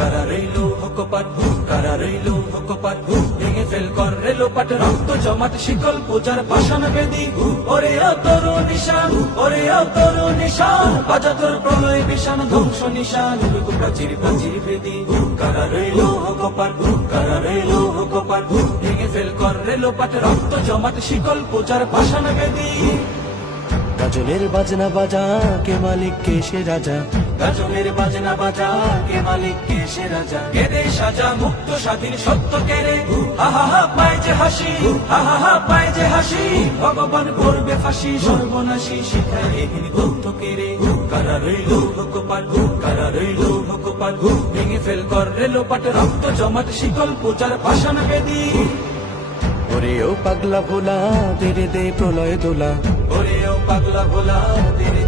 কারা রইলো হকপাট, কারা রইলো হকপাট, ভেঙে ফেল কর রেলোপাট, রক্ত জমাট শিকল পূজার পাষাণ বেদী, ওরে ও তোর নিশান, ওরে ও তোর নিশান, বাজা তোর প্রলয় বিশান ধ্বংস নিশান, প্রাচীর প্রাচীর ভেদী, কারা রইলো হকপাট, কারা রইলো হকপাট, ভেঙে ফেল কর রেলোপাট, রক্ত জমাট শিকল পূজার পাষাণ বেদী। গাজনের বাজনা বাজা, কে মালিক কে সে রাজা, গাজনের বাজনা বাজা, কে মালিক কে সে রাজা, কেদে সাজা মুক্ত স্বাধীন সত্য কেড়ে, হা হা পায় যে হাসি, হা পায় যে হাসি, ভগবান করবে ফাঁসি সর্বনাশী, শিখায় এহীন গ্রন্থ কেড়ে, কারা রইলো হকপাট, কারা রইলো হকপাট, ভেঙে ফেল কর রেলোপাট, রক্ত জমাট শিকল পূজার পাষাণ বেদী। ওরে ও পাগলা ভোলা, তেরে দে প্রলয় দোলা, ওরে ও পাগলা ভোলা, তেরে